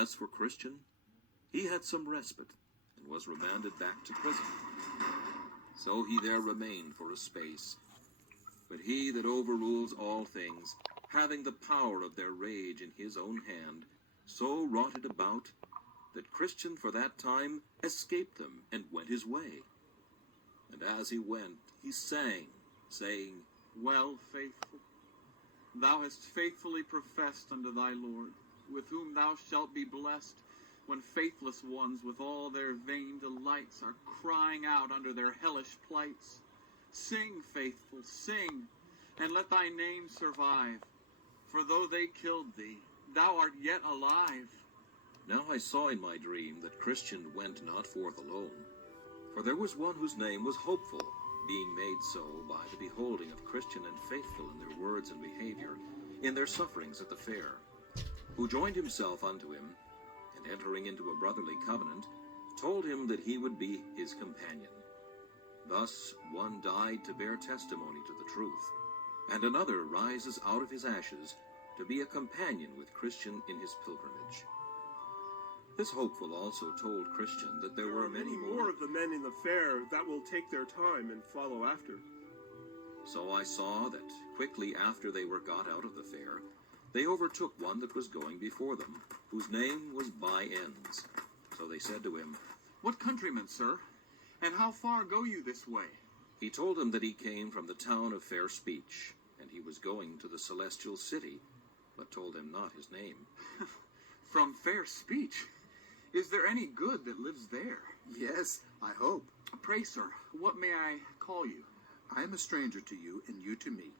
As for Christian, he had some respite, and was remanded back to prison. So he there remained for a space. But he that overrules all things, having the power of their rage in his own hand, so wrought it about, that Christian for that time escaped them, and went his way. And as he went, he sang, saying, Well, faithful, thou hast faithfully professed unto thy Lord, with whom thou shalt be blessed, when faithless ones with all their vain delights are crying out under their hellish plights. Sing, faithful, sing, and let thy name survive. For though they killed thee, thou art yet alive. Now I saw in my dream that Christian went not forth alone, for there was one whose name was Hopeful, being made so by the beholding of Christian and faithful in their words and behavior, in their sufferings at the fair, who joined himself unto him, and entering into a brotherly covenant, told him that he would be his companion. Thus one died to bear testimony to the truth, and another rises out of his ashes to be a companion with Christian in his pilgrimage. This Hopeful also told Christian that there were many more of the men in the fair that will take their time and follow after. So I saw that quickly after they were got out of the fair, they overtook one that was going before them, whose name was By Ends. So they said to him, What countryman, sir? And how far go you this way? He told them that he came from the town of Fair Speech, and he was going to the celestial city, but told them not his name. From Fair Speech? Is there any good that lives there? Yes, I hope. Pray, sir, what may I call you? I am a stranger to you, and you to me.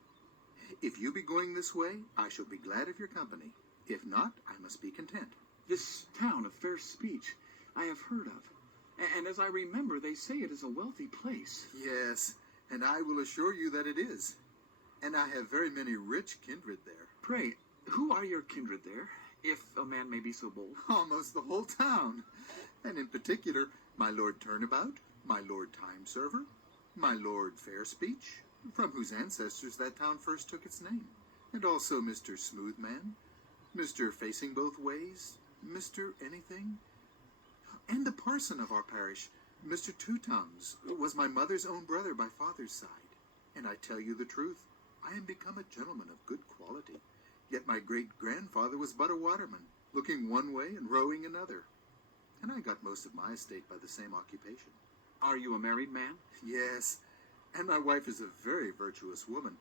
If you be going this way, I shall be glad of your company. If not, I must be content. This town of Fair Speech I have heard of, and as I remember, they say it is a wealthy place. Yes, and I will assure you that it is. And I have very many rich kindred there. Pray, who are your kindred there, if a man may be so bold? Almost the whole town. And in particular, my Lord Turnabout, my Lord Timeserver, my Lord Fair Speech, from whose ancestors that town first took its name, and also Mr. Smoothman, Mr. Facing Both Ways, Mr. Anything, and the parson of our parish, Mr. Two Tongues, was my mother's own brother by father's side. And I tell you the truth, I am become a gentleman of good quality. Yet my great-grandfather was but a waterman, looking one way and rowing another. And I got most of my estate by the same occupation. Are you a married man? Yes, and my wife is a very virtuous woman,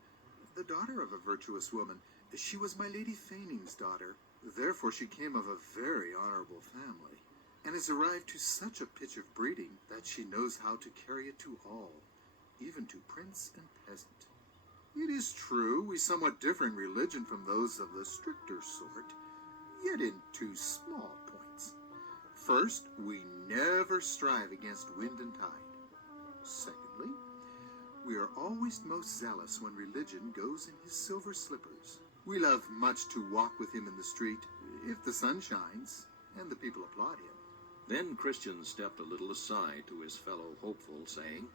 the daughter of a virtuous woman. She was my Lady Faining's daughter. Therefore she came of a very honorable family, and has arrived to such a pitch of breeding that she knows how to carry it to all, even to prince and peasant. It is true, we somewhat differ in religion from those of the stricter sort, yet in two small points. First, we never strive against wind and tide. Secondly, we are always most zealous when religion goes in his silver slippers. We love much to walk with him in the street, if the sun shines, and the people applaud him. Then Christian stepped a little aside to his fellow Hopeful, saying,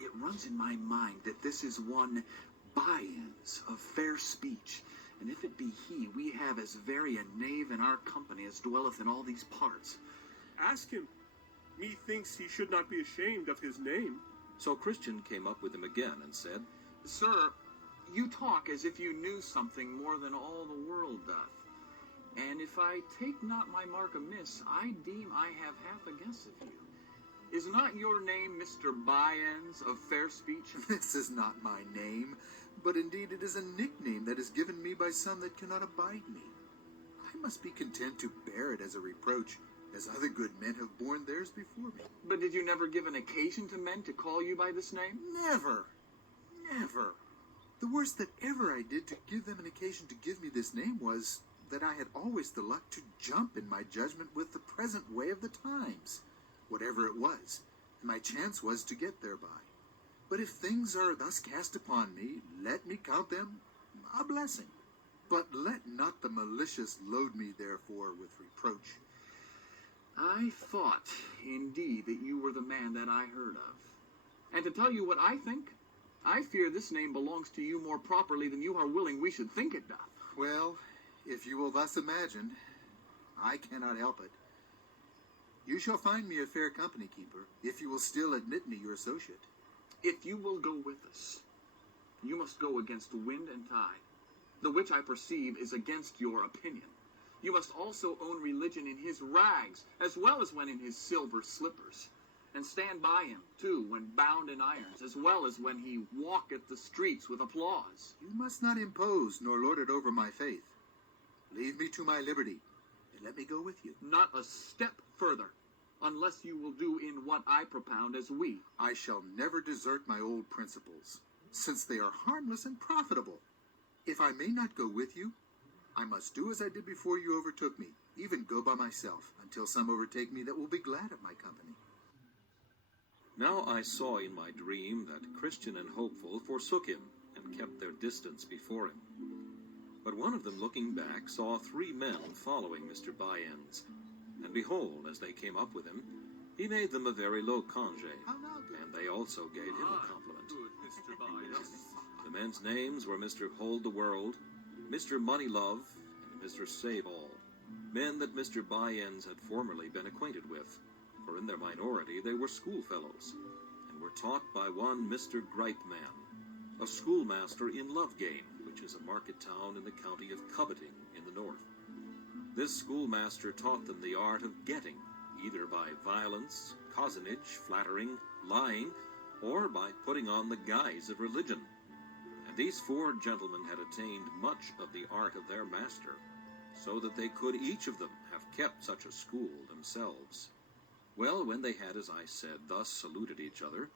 It runs in my mind that this is one By-Ends of Fair Speech, and if it be he, we have as very a knave in our company as dwelleth in all these parts. Ask him. Methinks he should not be ashamed of his name. So Christian came up with him again and said, Sir, you talk as if you knew something more than all the world doth. And if I take not my mark amiss, I deem I have half a guess of you. Is not your name Mr. By-Ends of Fair Speech? This is not my name, but indeed it is a nickname that is given me by some that cannot abide me. I must be content to bear it as a reproach, as other good men have borne theirs before me. But did you never give an occasion to men to call you by this name? Never. Never. The worst that ever I did to give them an occasion to give me this name was that I had always the luck to jump in my judgment with the present way of the times, whatever it was, and my chance was to get thereby. But if things are thus cast upon me, let me count them a blessing. But let not the malicious load me therefore with reproach. I thought, indeed, that you were the man that I heard of. And to tell you what I think, I fear this name belongs to you more properly than you are willing we should think it doth. Well, if you will thus imagine, I cannot help it. You shall find me a fair company keeper, if you will still admit me your associate. If you will go with us, you must go against wind and tide, the which I perceive is against your opinion. You must also own religion in his rags, as well as when in his silver slippers, and stand by him, too, when bound in irons, as well as when he walketh the streets with applause. You must not impose, nor lord it over my faith. Leave me to my liberty, and let me go with you. Not a step further, unless you will do in what I propound as we. I shall never desert my old principles, since they are harmless and profitable. If I may not go with you, I must do as I did before you overtook me, even go by myself, until some overtake me that will be glad of my company. Now I saw in my dream that Christian and Hopeful forsook him, and kept their distance before him. But one of them, looking back, saw 3 men following Mr. By-ends, and behold, as they came up with him, he made them a very low conge, and they also gave him a compliment. Good Mr. By-ends. The men's names were Mr. Hold the World, Mr. Moneylove, and Mr. Save All, men that Mr. By-ends had formerly been acquainted with, for in their minority they were schoolfellows, and were taught by one Mr. Gripeman, a schoolmaster in Lovegame, which is a market town in the county of Coveting in the north. This schoolmaster taught them the art of getting, either by violence, cozenage, flattering, lying, or by putting on the guise of religion. And these 4 gentlemen had attained much of the art of their master, so that they could each of them have kept such a school themselves. Well, when they had, as I said, thus saluted each other,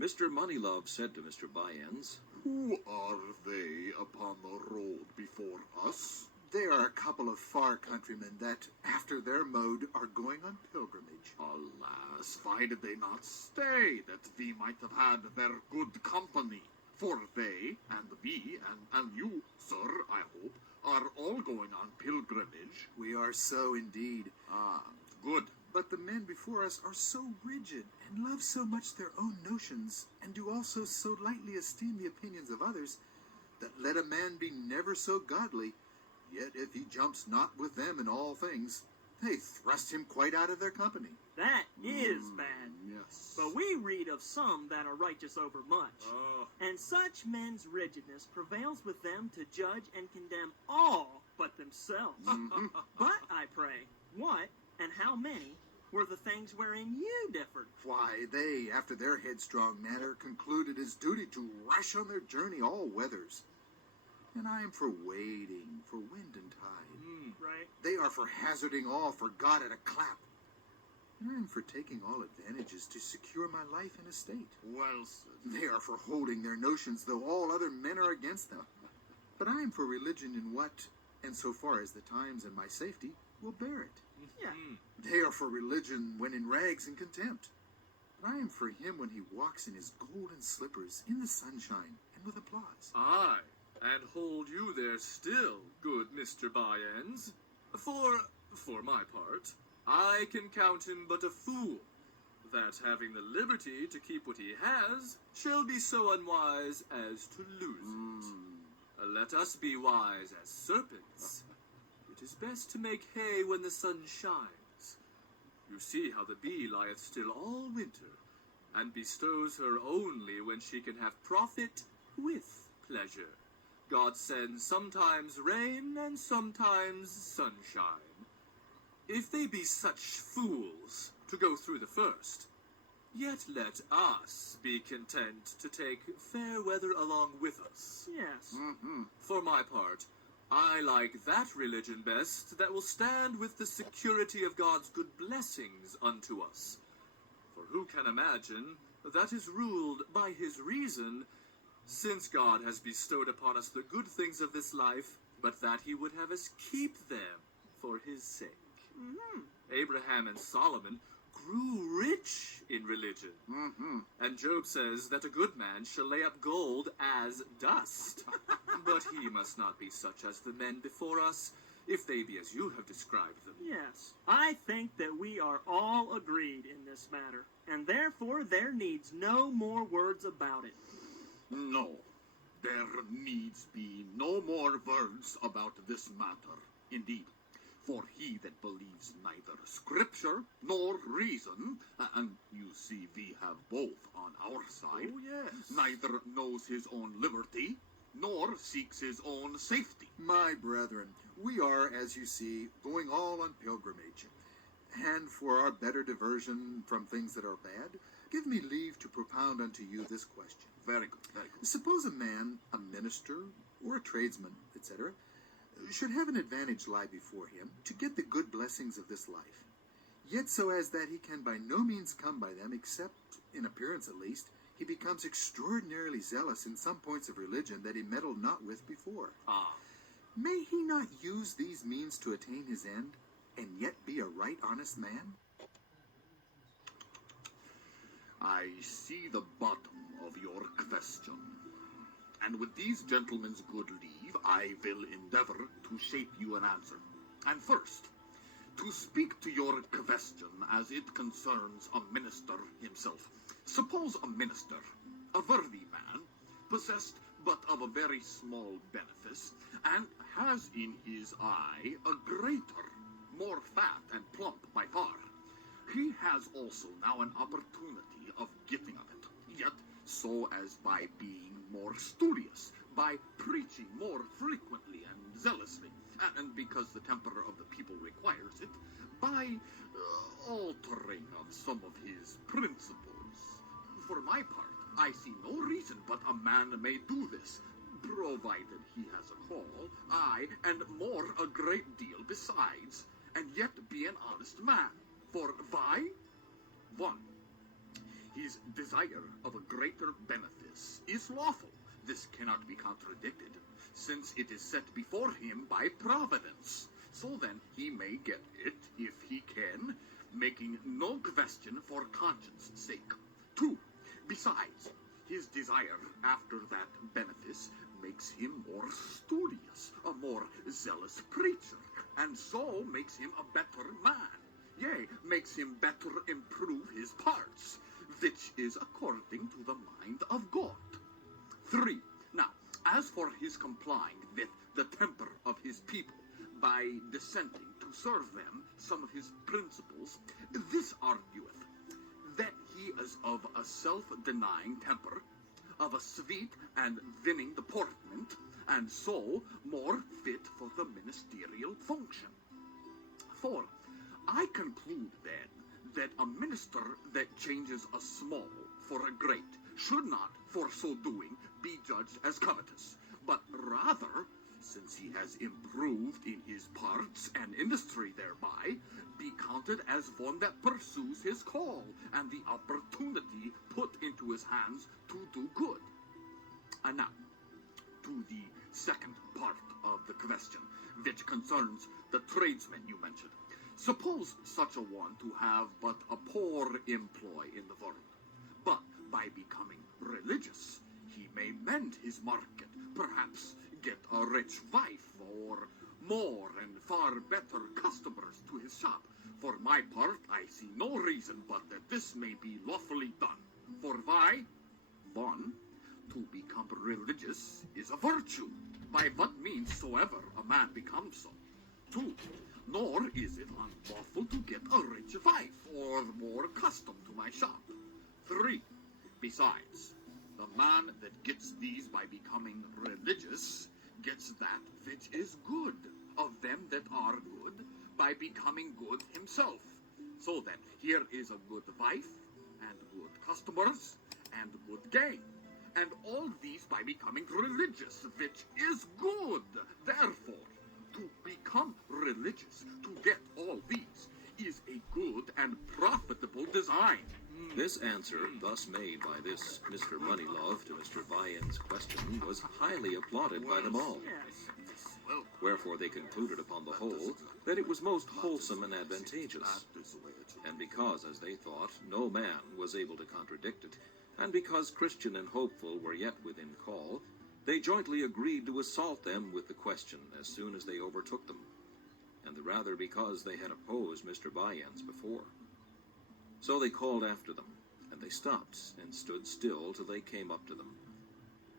Mr. Moneylove said to Mr. By-ends, Who are they upon the road before us? They are a couple of far countrymen that, after their mode, are going on pilgrimage. Alas, why did they not stay, that we might have had their good company? For they, and we, and you, sir, I hope, are all going on pilgrimage. We are so indeed. Ah, good. But the men before us are so rigid, and love so much their own notions, and do also so lightly esteem the opinions of others, that let a man be never so godly, yet if he jumps not with them in all things, they thrust him quite out of their company. That is bad. Yes. But we read of some that are righteous over much. Oh. And such men's rigidness prevails with them to judge and condemn all but themselves. But, I pray, what and how many were the things wherein you differed? Why, they, after their headstrong manner, concluded his duty to rush on their journey all weathers. And I am for wading, for wind and tide. Right? They are for hazarding all for God at a clap. And I am for taking all advantages to secure my life and estate. Well said. They are for holding their notions, though all other men are against them. But I am for religion in what, and so far as the times and my safety, will bear it. Yeah. They are for religion when in rags and contempt. But I am for him when he walks in his golden slippers, in the sunshine, and with applause. Aye, and hold you there still, good Mr. By-ends. For my part, I can count him but a fool, that having the liberty to keep what he has, shall be so unwise as to lose it. Let us be wise as serpents. It is best to make hay when the sun shines. You see how the bee lieth still all winter, and bestows her only when she can have profit with pleasure. God sends sometimes rain and sometimes sunshine. If they be such fools to go through the first, yet let us be content to take fair weather along with us. Yes. For my part, I like that religion best that will stand with the security of God's good blessings unto us. For who can imagine that is ruled by his reason, since God has bestowed upon us the good things of this life, but that he would have us keep them for his sake. Abraham and Solomon grew rich in religion. And Job says that a good man shall lay up gold as dust. But he must not be such as the men before us, if they be as you have described them. Yes. I think that we are all agreed in this matter, and therefore there needs no more words about it. No, there needs be no more words about this matter. Indeed, For he that believes neither scripture nor reason, and you see we have both on our side, Oh, yes. neither knows his own liberty, nor seeks his own safety. My brethren, we are, as you see, going all on pilgrimage. And for our better diversion from things that are bad, give me leave to propound unto you this question. Very good, very good. Suppose a man, a minister, or a tradesman, etc., should have an advantage lie before him to get the good blessings of this life, yet so as that he can by no means come by them, except, in appearance at least, he becomes extraordinarily zealous in some points of religion that he meddled not with before. Ah, May he not use these means to attain his end, and yet be a right honest man? I see the bottom of your question. And with these gentlemen's good leave, I will endeavor to shape you an answer. And first, to speak to your question as it concerns a minister himself. Suppose a minister, a worthy man, possessed but of a very small benefice, and has in his eye a greater, more fat and plump by far. He has also now an opportunity of getting of it, yet so as by being more studious, by preaching more frequently and zealously, and because the temper of the people requires it, by altering of some of his principles. For my part, I see no reason but a man may do this, provided he has a call, aye, and more a great deal besides, and yet be an honest man. For why? 1. His desire of a greater benefice is lawful. This cannot be contradicted, since it is set before him by providence. So then he may get it, if he can, making no question for conscience' sake. 2. Besides, his desire after that benefice makes him more studious, a more zealous preacher, and so makes him a better man. Yea, makes him better improve his parts, which is according to the mind of God. 3. Now, as for his complying with the temper of his people, by dissenting to serve them some of his principles, this argueth that he is of a self-denying temper, of a sweet and winning deportment, and so more fit for the ministerial function. 4. I conclude, then, that a minister that changes a small for a great should not, for so doing, be judged as covetous, but rather, since he has improved in his parts and industry thereby, be counted as one that pursues his call, and the opportunity put into his hands to do good. And now, to the second part of the question, which concerns the tradesmen you mentioned. Suppose such a one to have but a poor employ in the world, but by becoming religious, he may mend his market, perhaps get a rich wife, or more and far better customers to his shop. For my part, I see no reason but that this may be lawfully done. For why? 1. To become religious is a virtue, by what means soever a man becomes so. 2. Nor is it unlawful to get a rich wife, or more custom to my shop. 3. Besides, the man that gets these by becoming religious gets that which is good of them that are good by becoming good himself. So then, here is a good wife, and good customers, and good gain, and all these by becoming religious, which is good. Therefore, to become religious, to get all these, is a good and profitable design. This answer, thus made by this Mr. Moneylove to Mr. Vian's question, was highly applauded by them all. Yes. Wherefore they concluded upon the whole that it was most wholesome and advantageous. And because, as they thought, no man was able to contradict it, and because Christian and Hopeful were yet within call, they jointly agreed to assault them with the question as soon as they overtook them, and the rather because they had opposed Mr. Vian's before. So they called after them, and they stopped and stood still till they came up to them.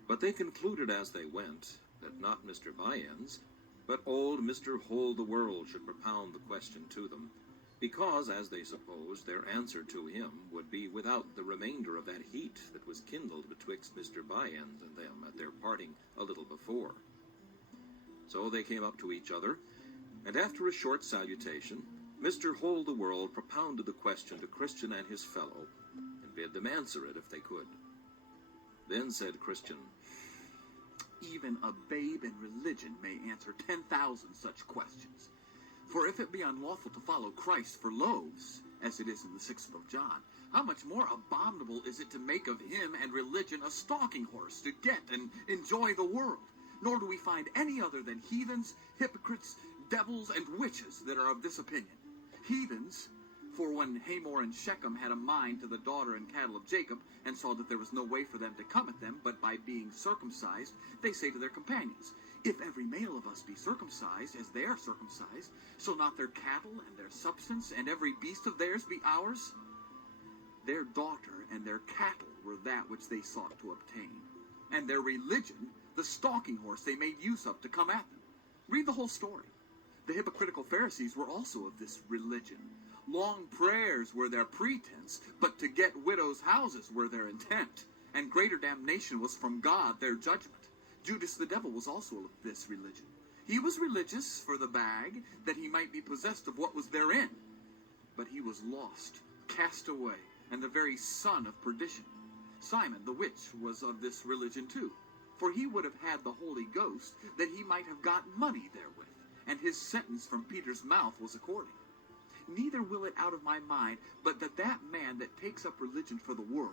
But they concluded as they went that not Mr. Vian's, But old Mr. Hold-the-World should propound the question to them, because, as they supposed, their answer to him would be without the remainder of that heat that was kindled betwixt Mr. Byends and them at their parting a little before. So they came up to each other, and after a short salutation, Mr. Hold-the-World propounded the question to Christian and his fellow, and bid them answer it if they could. Then said Christian, Even a babe in religion may answer 10,000 such questions. For if it be unlawful to follow Christ for loaves, as it is in the 6th of John, how much more abominable is it to make of him and religion a stalking horse to get and enjoy the world? Nor do we find any other than heathens, hypocrites, devils, and witches that are of this opinion. Heathens, for when Hamor and Shechem had a mind to the daughter and cattle of Jacob, and saw that there was no way for them to come at them but by being circumcised, they say to their companions, If every male of us be circumcised, as they are circumcised, shall not their cattle and their substance and every beast of theirs be ours? Their daughter and their cattle were that which they sought to obtain, and their religion the stalking horse they made use of to come at them. Read the whole story. The hypocritical Pharisees were also of this religion. Long prayers were their pretense, but to get widows' houses were their intent, and greater damnation was from God their judgment. Judas the devil was also of this religion. He was religious for the bag, that he might be possessed of what was therein. But he was lost, cast away, and the very son of perdition. Simon the witch was of this religion too, for he would have had the Holy Ghost, that he might have gotten money therewith, and his sentence from Peter's mouth was according. Neither will it out of my mind, but that man that takes up religion for the world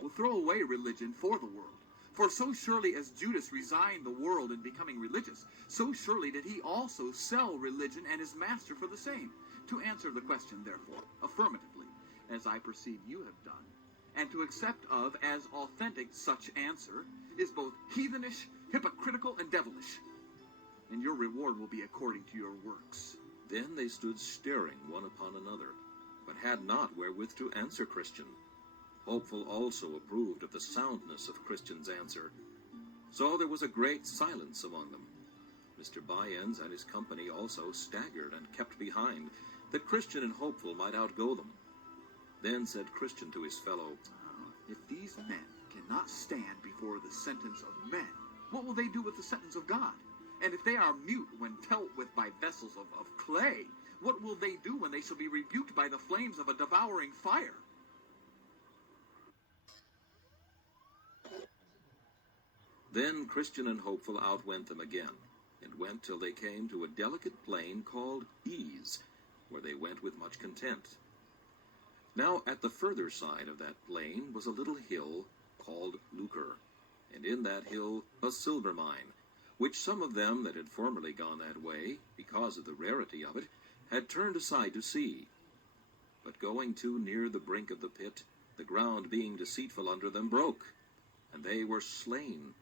will throw away religion for the world. For so surely as Judas resigned the world in becoming religious, so surely did he also sell religion and his master for the same. To answer the question, therefore, affirmatively, as I perceive you have done, and to accept of as authentic such answer, is both heathenish, hypocritical, and devilish. And your reward will be according to your works. Then they stood staring one upon another, but had not wherewith to answer Christian. Hopeful also approved of the soundness of Christian's answer. So there was a great silence among them. Mr. Byends and his company also staggered and kept behind, that Christian and Hopeful might outgo them. Then said Christian to his fellow, If these men cannot stand before the sentence of men, what will they do with the sentence of God? And if they are mute when dealt with by vessels of clay, what will they do when they shall be rebuked by the flames of a devouring fire? Then Christian and Hopeful outwent them again, and went till they came to a delicate plain called Ease, where they went with much content. Now at the further side of that plain was a little hill called Lucre, and in that hill a silver mine, which some of them that had formerly gone that way, because of the rarity of it, had turned aside to see. But going too near the brink of the pit, the ground being deceitful under them broke, and they were slain.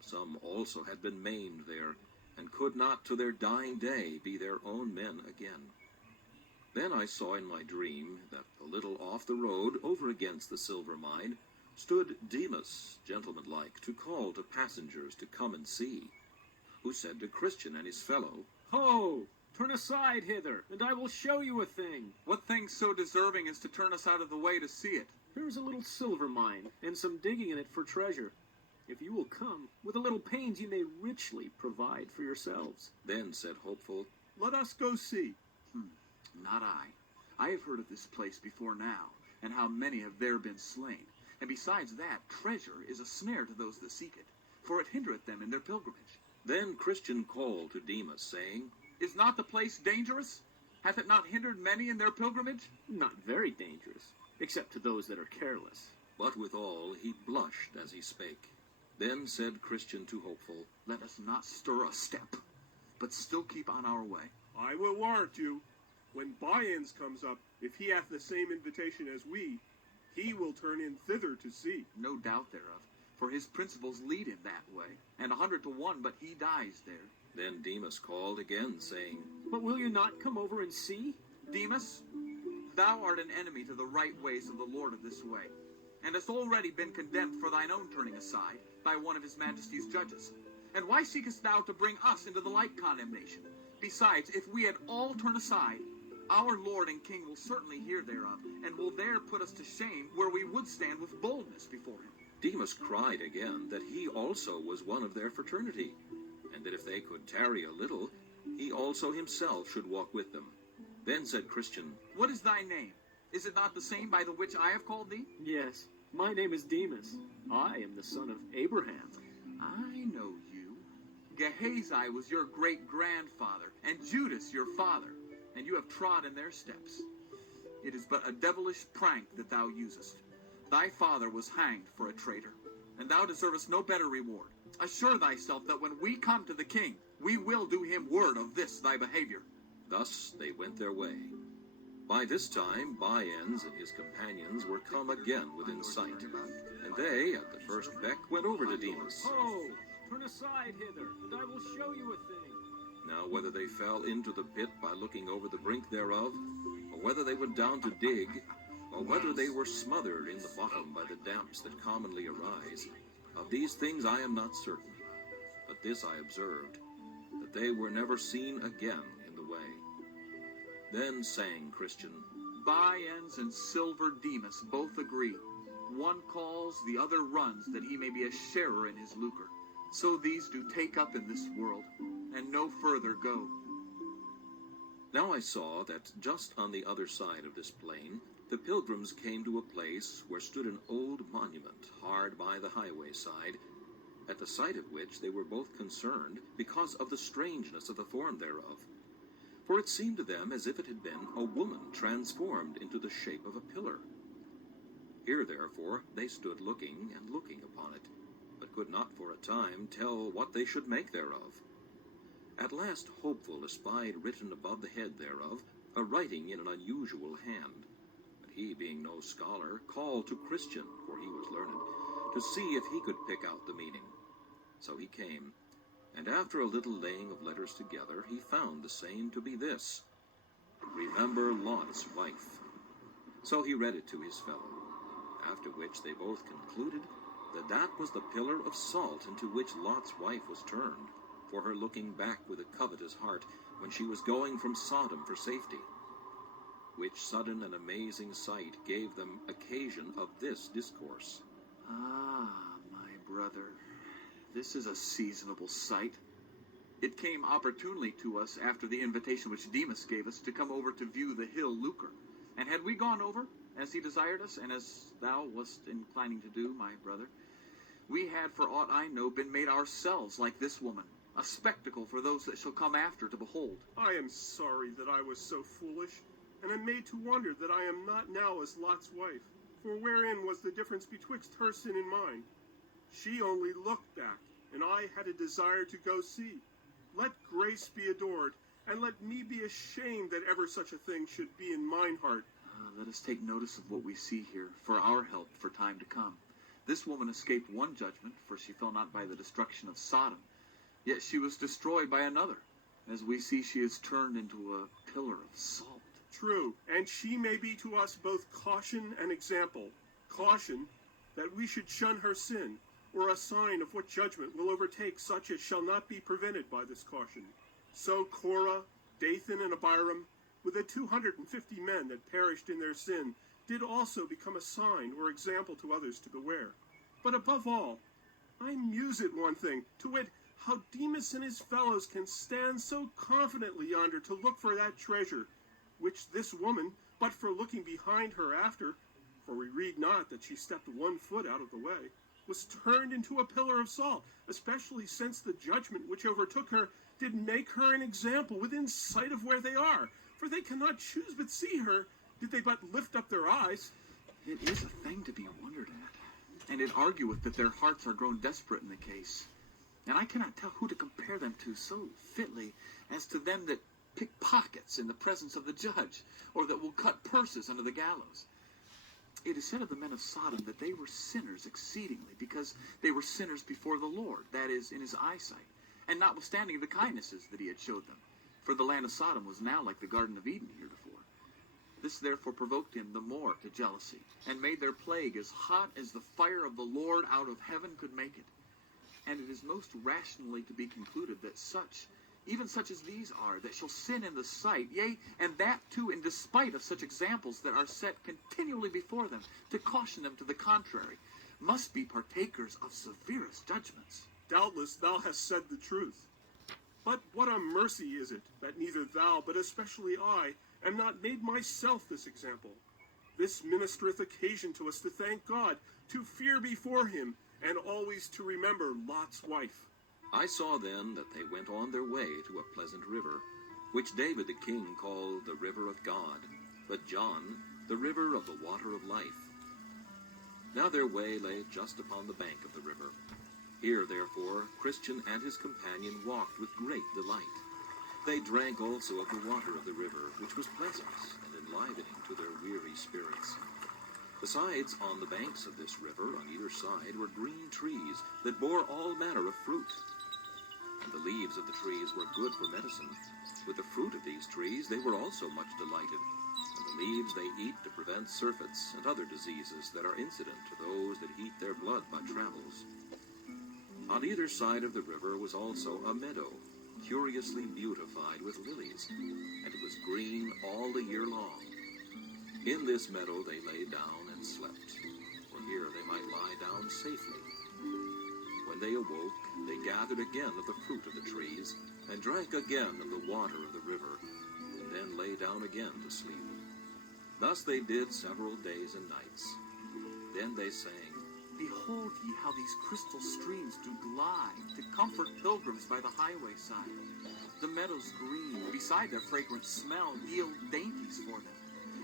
Some also had been maimed there, and could not to their dying day be their own men again. Then I saw in my dream that a little off the road, over against the silver mine, stood Demas, gentlemanlike, to call to passengers to come and see, who said to Christian and his fellow, Ho! Turn aside hither, and I will show you a thing. What thing so deserving as to turn us out of the way to see it? Here is a little silver mine, and some digging in it for treasure. If you will come, with a little pains you may richly provide for yourselves. Then said Hopeful, Let us go see. Not I. I have heard of this place before now, and how many have there been slain. And besides that, treasure is a snare to those that seek it, for it hindereth them in their pilgrimage. Then Christian called to Demas, saying, Is not the place dangerous? Hath it not hindered many in their pilgrimage? Not very dangerous, except to those that are careless. But withal he blushed as he spake. Then said Christian to Hopeful, Let us not stir a step, but still keep on our way. I will warrant you, when Byends comes up, if he hath the same invitation as we, he will turn in thither to see. No doubt thereof, for his principles lead him that way, and 100 to 1, but he dies there. Then Demas called again, saying, But will you not come over and see? Demas, thou art an enemy to the right ways of the Lord of this way, and hast already been condemned for thine own turning aside by one of his majesty's judges. And why seekest thou to bring us into the like condemnation? Besides, if we had all turned aside, our Lord and King will certainly hear thereof, and will there put us to shame, where we would stand with boldness before him. Demas cried again that he also was one of their fraternity, and that if they could tarry a little, he also himself should walk with them. Then said Christian, What is thy name? Is it not the same by the which I have called thee? Yes, my name is Demas. I am the son of Abraham. I know you. Gehazi was your great-grandfather, and Judas your father, and you have trod in their steps. It is but a devilish prank that thou usest. Thy father was hanged for a traitor, and thou deservest no better reward. Assure thyself that when we come to the king, we will do him word of this thy behavior. Thus they went their way. By this time, Baez and his companions were come again within sight, and they, at the first beck, went over to Demas. Ho! Turn aside hither, and I will show you a thing. Now whether they fell into the pit by looking over the brink thereof, or whether they went down to dig, or whether they were smothered in the bottom by the damps that commonly arise, of these things I am not certain. But this I observed, that they were never seen again in the way. Then sang Christian, Baez and Silver Demas both agree. One calls, the other runs, that he may be a sharer in his lucre. So these do take up in this world, and no further go. Now I saw that just on the other side of this plain, the pilgrims came to a place where stood an old monument hard by the highway side, at the sight of which they were both concerned because of the strangeness of the form thereof. For it seemed to them as if it had been a woman transformed into the shape of a pillar. Here, therefore, they stood looking and looking upon it, but could not for a time tell what they should make thereof. At last Hopeful espied written above the head thereof a writing in an unusual hand. But he, being no scholar, called to Christian, for he was learned, to see if he could pick out the meaning. So he came, and after a little laying of letters together, he found the same to be this: Remember Lot's wife. So he read it to his fellow, after which they both concluded that that was the pillar of salt into which Lot's wife was turned, for her looking back with a covetous heart when she was going from Sodom for safety. Which sudden and amazing sight gave them occasion of this discourse. Ah, my brother, this is a seasonable sight. It came opportunely to us after the invitation which Demas gave us to come over to view the hill Lucre. And had we gone over, as he desired us, and as thou wast inclining to do, my brother, we had, for aught I know, been made ourselves like this woman, a spectacle for those that shall come after to behold. I am sorry that I was so foolish, and am made to wonder that I am not now as Lot's wife. For wherein was the difference betwixt her sin and mine? She only looked back, and I had a desire to go see. Let grace be adored, and let me be ashamed that ever such a thing should be in mine heart. Let us take notice of what we see here, for our help for time to come. This woman escaped one judgment, for she fell not by the destruction of Sodom, yet she was destroyed by another. As we see, she is turned into a pillar of salt. True, and she may be to us both caution and example. Caution, that we should shun her sin, or a sign of what judgment will overtake such as shall not be prevented by this caution. So Korah, Dathan, and Abiram, with the 250 men that perished in their sin, did also become a sign or example to others to beware. But above all, I muse at one thing, to wit, how Demas and his fellows can stand so confidently yonder to look for that treasure, which this woman, but for looking behind her after, for we read not that she stepped 1 foot out of the way, was turned into a pillar of salt, especially since the judgment which overtook her did make her an example within sight of where they are, for they cannot choose but see her, did they but lift up their eyes. It is a thing to be wondered at, and it argueth that their hearts are grown desperate in the case. And I cannot tell who to compare them to so fitly as to them that pick pockets in the presence of the judge, or that will cut purses under the gallows. It is said of the men of Sodom that they were sinners exceedingly, because they were sinners before the Lord, that is, in his eyesight, and notwithstanding the kindnesses that he had showed them. For the land of Sodom was now like the Garden of Eden heretofore. This therefore provoked him the more to jealousy, and made their plague as hot as the fire of the Lord out of heaven could make it. And it is most rationally to be concluded that such, even such as these are, that shall sin in the sight, yea, and that too in despite of such examples that are set continually before them, to caution them to the contrary, must be partakers of severest judgments. Doubtless thou hast said the truth. But what a mercy is it that neither thou, but especially I, am not made myself this example. This ministereth occasion to us to thank God, to fear before him, and always to remember Lot's wife. I saw then that they went on their way to a pleasant river, which David the king called the river of God, but John the river of the water of life. Now their way lay just upon the bank of the river. Here, therefore, Christian and his companion walked with great delight. They drank also of the water of the river, which was pleasant and enlivening to their weary spirits. Besides, on the banks of this river, on either side, were green trees that bore all manner of fruit. And the leaves of the trees were good for medicine. With the fruit of these trees they were also much delighted. And the leaves they eat to prevent surfeits and other diseases that are incident to those that eat their blood by travels. On either side of the river was also a meadow, curiously beautified with lilies, and it was green all the year long. In this meadow they lay down and slept, for here they might lie down safely. When they awoke, they gathered again of the fruit of the trees, and drank again of the water of the river, and then lay down again to sleep. Thus they did several days and nights. Then they sang, Behold ye how these crystal streams do glide, to comfort pilgrims by the highway side. The meadows green, beside their fragrant smell, yield dainties for them.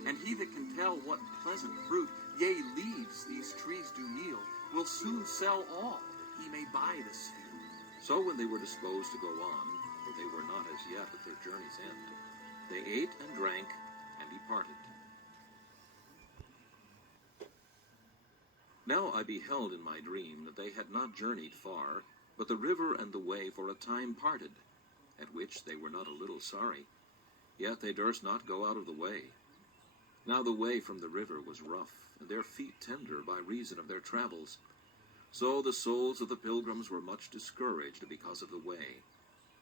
And he that can tell what pleasant fruit, yea, leaves these trees do yield, will soon sell all, that he may buy this field. So when they were disposed to go on, for they were not as yet at their journey's end, they ate and drank and departed. Now I beheld in my dream that they had not journeyed far, but the river and the way for a time parted, at which they were not a little sorry. Yet they durst not go out of the way. Now the way from the river was rough, and their feet tender by reason of their travels. So the souls of the pilgrims were much discouraged because of the way.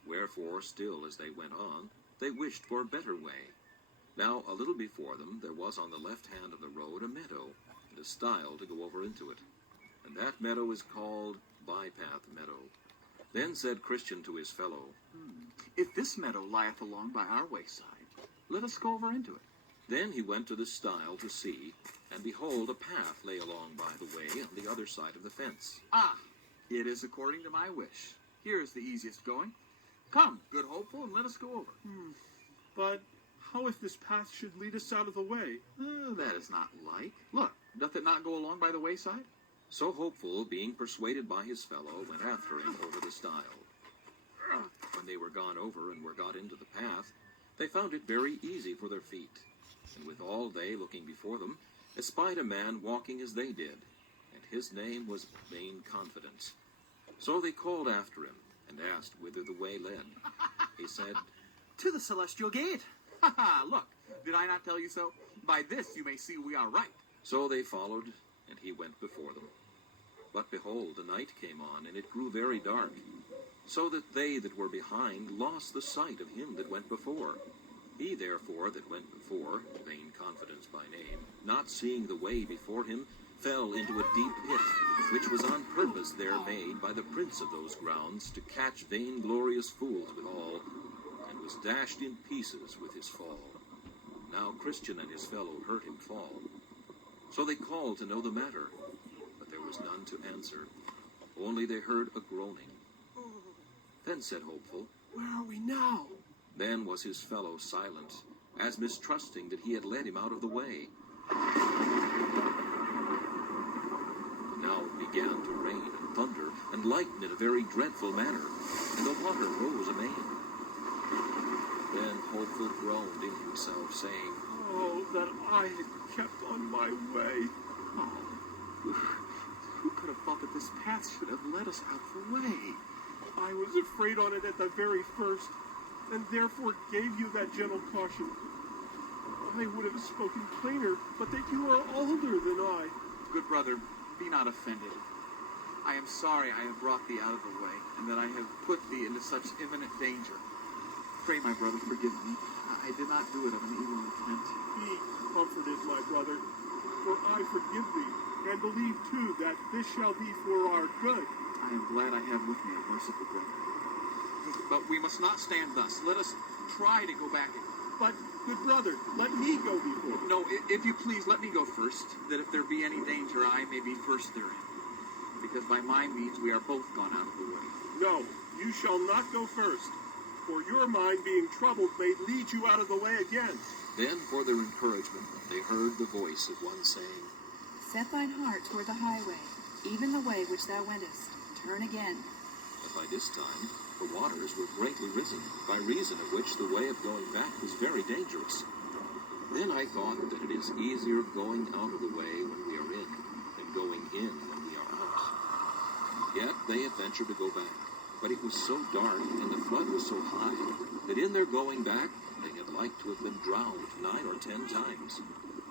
Wherefore, still as they went on, they wished for a better way. Now a little before them there was on the left hand of the road a meadow, and a stile to go over into it. And that meadow is called Bypath Meadow. Then said Christian to his fellow, If this meadow lieth along by our wayside, let us go over into it. Then he went to the stile to see, and behold, a path lay along by the way on the other side of the fence. Ah, it is according to my wish. Here is the easiest going. Come, good hopeful, and let us go over. But how if this path should lead us out of the way? That is not like. Look, doth it not go along by the wayside? So Hopeful, being persuaded by his fellow, went after him over the stile. When they were gone over and were got into the path, they found it very easy for their feet. And withal they, looking before them, espied a man walking as they did, and his name was Vain Confidence. So they called after him, and asked whither the way led. He said, To the celestial gate. Ha ha, look, did I not tell you so? By this you may see we are right. So they followed, and he went before them. But behold, the night came on, and it grew very dark, so that they that were behind lost the sight of him that went before. He therefore that went before, Vain Confidence by name, not seeing the way before him, fell into a deep pit, which was on purpose there made by the prince of those grounds, to catch vainglorious fools withal, and was dashed in pieces with his fall. Now Christian and his fellow heard him fall. So they called to know the matter, but there was none to answer. Only they heard a groaning. Then said Hopeful, Where are we now? Then was his fellow silent, as mistrusting that he had led him out of the way. Now it began to rain and thunder, and lighten in a very dreadful manner, and the water rose amain. Then Hopeful groaned in himself, saying, Oh, that I had kept on my way. Who could have thought that this path should have led us out of the way? I was afraid on it at the very first, and therefore gave you that gentle caution. I would have spoken plainer, but that you are older than I. Good brother, be not offended. I am sorry I have brought thee out of the way, and that I have put thee into such imminent danger. Pray, my brother, forgive me. I did not do it of an evil intent. Be comforted, my brother, for I forgive thee, and believe too that this shall be for our good. I am glad I have with me a merciful brother. But we must not stand thus. Let us try to go back. But, good brother, let me go before. No, if you please, let me go first, that if there be any danger, I may be first therein. Because by my means we are both gone out of the way. No, you shall not go first, for your mind being troubled may lead you out of the way again. Then, for their encouragement, they heard the voice of one saying, Set thine heart toward the highway, even the way which thou wentest. Turn again. But by this time the waters were greatly risen, by reason of which the way of going back was very dangerous. Then I thought that it is easier going out of the way when we are in, than going in when we are out. Yet they had ventured to go back, but it was so dark, and the flood was so high, that in their going back they had like to have been drowned 9 or 10 times.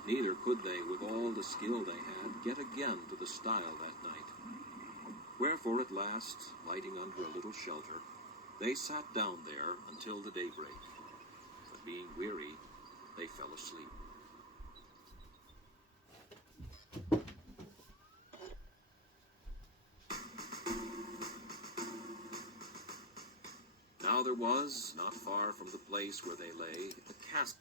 Neither could they, with all the skill they had, get again to the stile that night. Wherefore at last, lighting under a little shelter, they sat down there until the daybreak. But being weary, they fell asleep. Now there was, not far from the place where they lay, a castle.